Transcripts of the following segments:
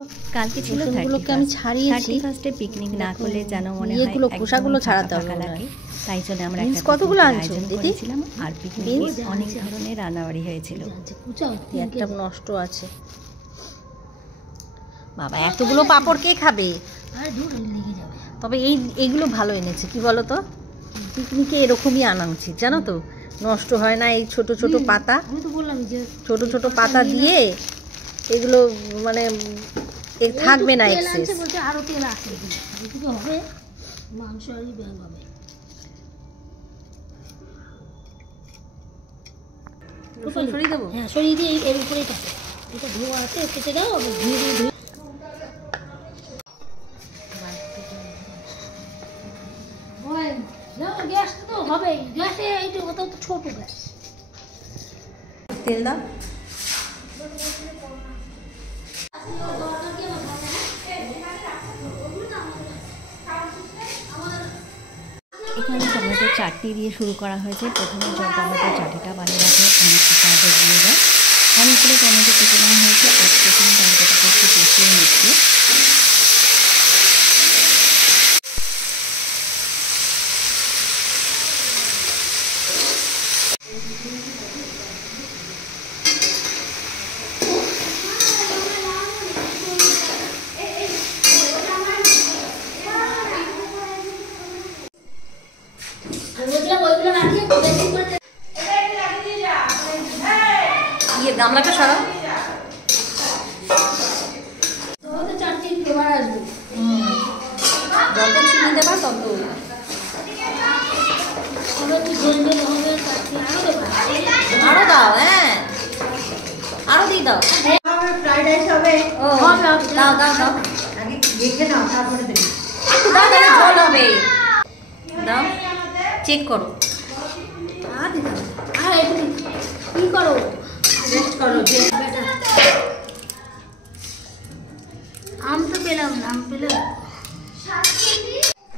কালকে ছিল রসুনগুলোকে আমি ছাড়িয়েছি। 31 পিকনিক না করলে যেন মনে হয় এগুলো খোসাগুলো ছাড়াতে হবে লাগে। তাই জন্য আমরা একটা কতগুলো আনছো দিদি? আর পিকনিকে অনেক ধরনের রান্নাবাড়ি হয়েছিল। একটা নষ্ট আছে বাবা, এতগুলো পাপড় কে খাবে? তবে এইগুলো ভালো এনেছে, কি বলো তো, পিকনিকে এরকমই আনা উচিত, জানো তো, নষ্ট হয় না। এই ছোট ছোট পাতা, আমি তো বললাম যে ছোট ছোট পাতা দিয়ে এগুলো মানে থাকবে না এক্সেস। আরো তেল আছে হবে, মাংস আরই ব্যাং হবে। সরিয়ে দেবো? হ্যাঁ সরিয়ে দিয়ে এর উপরেই কাছে এটা ধোয়া আছে, কেটে দাও, ধুয়ে দিয়ে ধুয়ে গ্যাস তো হবে, গ্যাসে এইটা কত ছোট গ্যাস। তেল দাও। এখানে টমেটো চাটনি দিয়ে শুরু করা হয়েছে। প্রথমে টমেটো চাটনিটা বানিয়ে রাখে, অনেকটা কাজে দিয়ে দেয়। অনেকগুলো টমেটো কেটে নেওয়া হয়েছে, আর প্রথমে টমেটোটাকে একটু কষিয়ে নিচ্ছে। গামলাটা সরাও। যত চিনি দেবা তত আরো দাও। হ্যাঁ আরো দিয়ে দাও। ফ্রাইড রাইস হবে। ও দাও দাও দাও, আগে দেখে নাও তারপরে দেবে। দাও দাও, ঝোল হবে, দাও চেক করো। আর একটু কি করো, টেস্ট করো। আম তো পেলাম না, আম পেলাম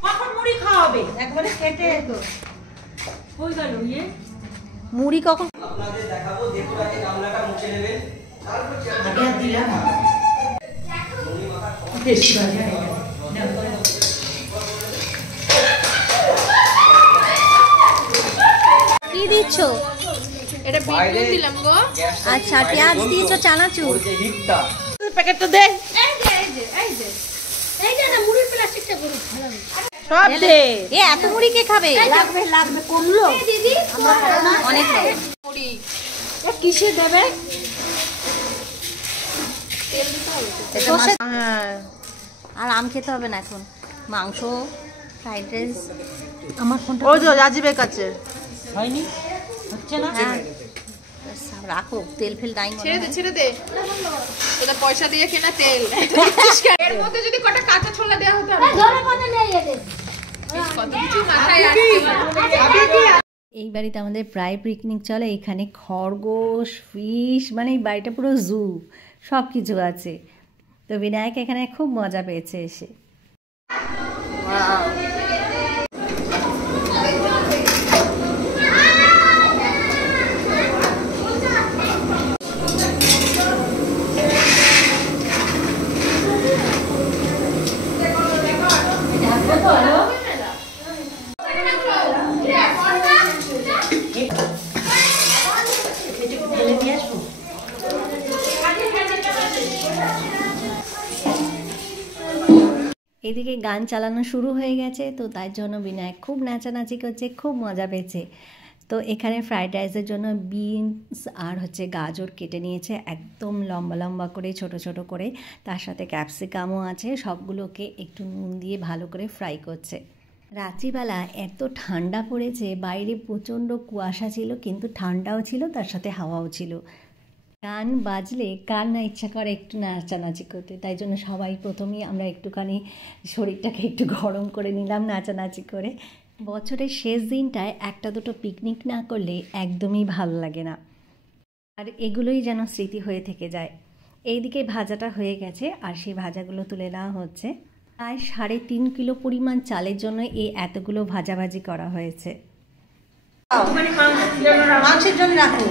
কখন মুড়ি খাওয়াবে একবারে কেটে তো হয়ে গেল। ইয়ে মুড়ি কখন আপনাদের দেখাবো। দেখুন আগে গামলাটা মুছে নেবেন, তারপর আগে দিলাম মুড়ি মাখা বেশি ভাজা হয়ে গেল। কি দিচ্ছ? এটা বিট দিলাম গো। আচ্ছা পেঁয়াজ দিয়েছো, চানাচুর। প্যাকেটটা দে। এই যে না মুড়ির প্লাস্টিকটা করো সব দে। এ এত মুড়ি কে খাবে? লাগবে লাগবে কমলো দিদি, আমরা খাবো না অনেক মুড়ি। এ কিসে দেবে? তেল দিতে হবে তো। হ্যাঁ আর আম খেতে হবে না এখন। মাংস, ফ্রাইড রাইস। আমার ফোনটা ওই যে রাজীবের কাছে হয়নি, হচ্ছে না। হ্যাঁ রাখো, তেল ফেল নাই। ছেড়ে দে ছেড়ে দে, তোদের পয়সা দিয়ে কেনা তেল। এর মধ্যে যদি কটা কাঁচা ছোলা দেয়া হতো। ধরে মনে নেই এদের কত কিছু মাথায় আসছে। এই বাড়িতে আমাদের প্রায় পিকনিক চলে। এখানে খরগোশ, ফিশ, মানে এই বাড়িটা পুরো জু, সব কিছু আছে। তো বিনায়ক এখানে খুব মজা পেয়েছে এসে। এদিকে গান চালানো শুরু হয়ে গেছে, তো তার জন্য বিনায়ক খুব নাচানাচি করছে, খুব মজা পেয়েছে। তো এখানে ফ্রাইড রাইসের জন্য বিনস আর গাজর কেটে নিয়েছে একদম লম্বা লম্বা করে, ছোট ছোট করে। তার সাথে ক্যাপসিকামও আছে। সবগুলোকে একটু নুন দিয়ে ভালো করে ফ্রাই করছে। রাত্রিবেলা এত ঠান্ডা পড়েছে, বাইরে প্রচণ্ড কুয়াশা ছিল, কিন্তু ঠান্ডাও ছিল, তার সাথে হাওয়াও ছিল। গান বাজলে কার না ইচ্ছা করে একটু নাচানাচি করতে। তাই জন্য সবাই প্রথমেই আমরা একটুখানি শরীরটাকে একটু গরম করে নিলাম নাচানাচি করে। বছরের শেষ দিনটায় একটা দুটো পিকনিক না করলে একদমই ভালো লাগে না, আর এগুলোই যেন স্মৃতি হয়ে থেকে যায়। এইদিকে ভাজাটা হয়ে গেছে, আর সেই ভাজাগুলো তুলে নেওয়া হচ্ছে। প্রায় 3.5 কিলো পরিমাণ চালের জন্য এই এতগুলো ভাজাভাজি করা হয়েছে। মাংসের জন্য রাখো।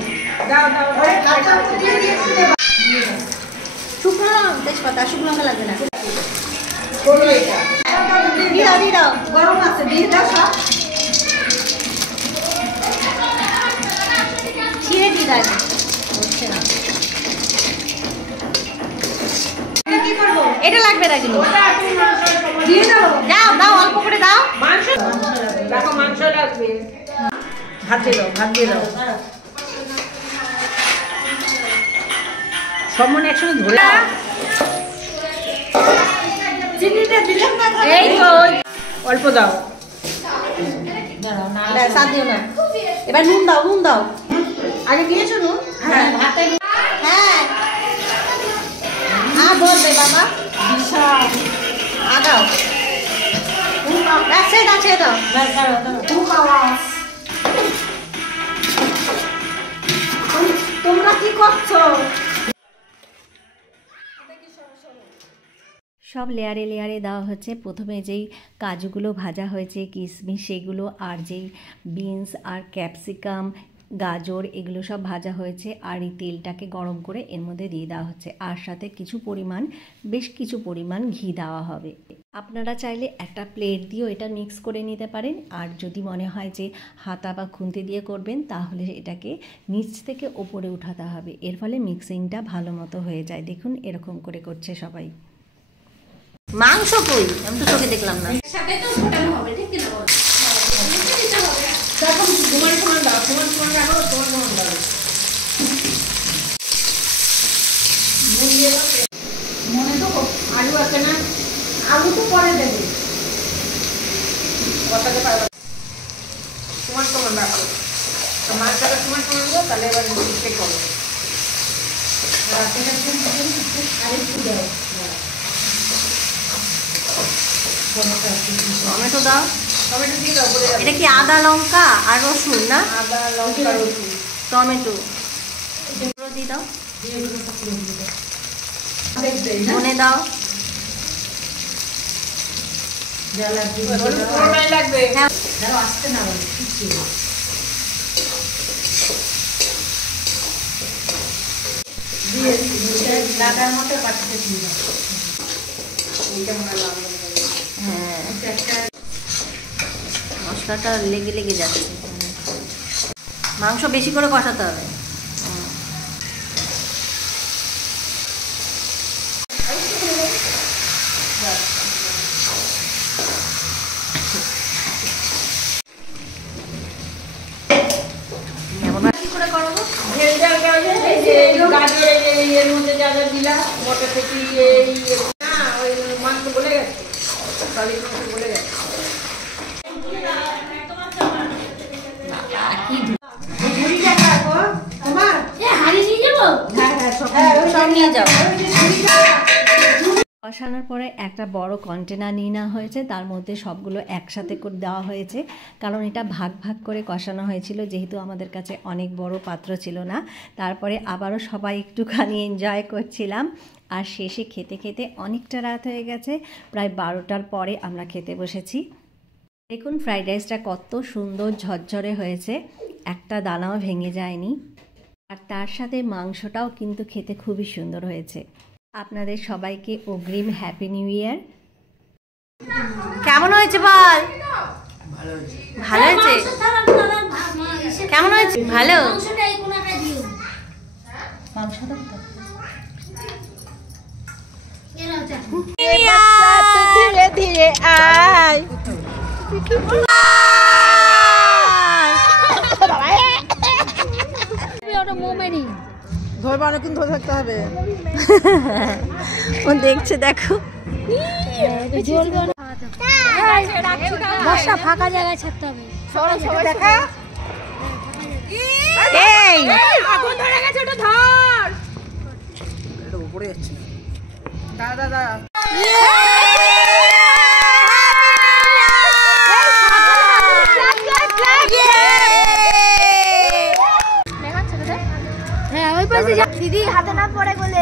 শুকনো তেজপাতা, শুকনো লঙ্কা লাগবে না। দিয়ে দাও গরম আছে, দিয়ে দাও সব ছিঁড়ে দিয়ে দাও। হচ্ছে না, এটা লাগবে না কিন্তু, দাও দাও অল্প করে দাও। মাংস দেখো, মাংস লাগবে, ভাত দিয়ে দাও, ভাত দিয়ে দাও সব মনে একসঙ্গে ধরে। চিনিটা দিলাম না, এই তো অল্প দাও, সাথ দিও না। এবার নুন দাও, নুন দাও, আগে দিয়েছো নুন? হ্যাঁ ভাতে, হ্যাঁ বলবে বাবা আগাও, আছে আছে দাও। তোমরা কি করছো? সব লেয়ারে লেয়ারে দেওয়া হচ্ছে। প্রথমে যেই কাজুগুলো ভাজা হয়েছে, কিশমিশ, সেগুলো, আর যেই বিনস আর ক্যাপসিকাম, গাজর, এগুলো সব ভাজা হয়েছে, আর এই তেলটাকে গরম করে এর মধ্যে দিয়ে দেওয়া হচ্ছে, আর সাথে বেশ কিছু পরিমাণ ঘি দেওয়া হবে। আপনারা চাইলে একটা প্লেট দিয়েও এটা মিক্স করে নিতে পারেন, আর যদি মনে হয় যে হাতা বা খুন্তি দিয়ে করবেন তাহলে এটাকে নিচ থেকে ওপরে উঠাতে হবে, এর ফলে মিক্সিংটা ভালো মতো হয়ে যায়। দেখুন এরকম করে করছে সবাই। মাংস কই? আমি তো চোখে দেখলাম না। সাথে তো ফোটানো হবে, ঠিক না? দিতে হবে। তখন সমান সমান দাও, সমান সমান রাখো, সমান সমান দাও। মনে তো আলু আছে না? আলু তো পরে দেবে, বসাতে পারবে। সমান সমান রাখো, মাছটাকে সমান সমান দাও, তাহলে এবার চেক করো। আরেকটু দাও, টমেটো দাও, টমেটো দিয়ে দাও। এটা কি আদা লঙ্কা আর রসুন না? আদা লঙ্কা রসুন টমেটো দিয়ে দাও, ধনে দাও, লাগবে। আসতে না লাগার মতো পাঠিয়ে দিয়ে দাও। হ্যাঁ মশলাটা লেগে লেগে যাচ্ছে, মাংস বেশি করে কষাতে হবে। এর মধ্যে যা যা দিলাম মটরশুঁটি, না ওই মাংস বলে গেছে, কালি মাংস বলে গেছে। কষানোর পরে একটা বড় কন্টেনার নিয়ে নেওয়া হয়েছে, তার মধ্যে সবগুলো একসাথে করে দেওয়া হয়েছে, কারণ এটা ভাগ ভাগ করে কষানো হয়েছিল, যেহেতু আমাদের কাছে অনেক বড় পাত্র ছিল না। তারপরে আবারও সবাই একটুখানি এনজয় করছিলাম, আর শেষে খেতে খেতে অনেকটা রাত হয়ে গেছে, প্রায় 12টার পরে আমরা খেতে বসেছি। দেখুন ফ্রাইড রাইসটা কত সুন্দর ঝরঝরে হয়েছে, একটা দানাও ভেঙে যায়নি, আর তার সাথে মাংসটাও কিন্তু খেতে খুবই সুন্দর হয়েছে। আপনাদের সবাইকে অগ্রিম হ্যাপি নিউ ইয়ার। কেমন হয়েছে বল? ভালো হয়েছে? কেমন হয়েছে? ভালো। ধীরে ধীরে আয়, ধরবা অনেকক্ষণ ধরে থাকতে হবে। ও দেখছে দেখো, বর্ষা ফাঁকা জায়গায় ছাড়তে হবে। দেখা এই আগুন ধরে গেছে, ওটা ধর, এটা উপরে যাচ্ছে। দাদা দাদা হ্যাঁ ওই পাশে দিদি হাতে না পড়ে গেলে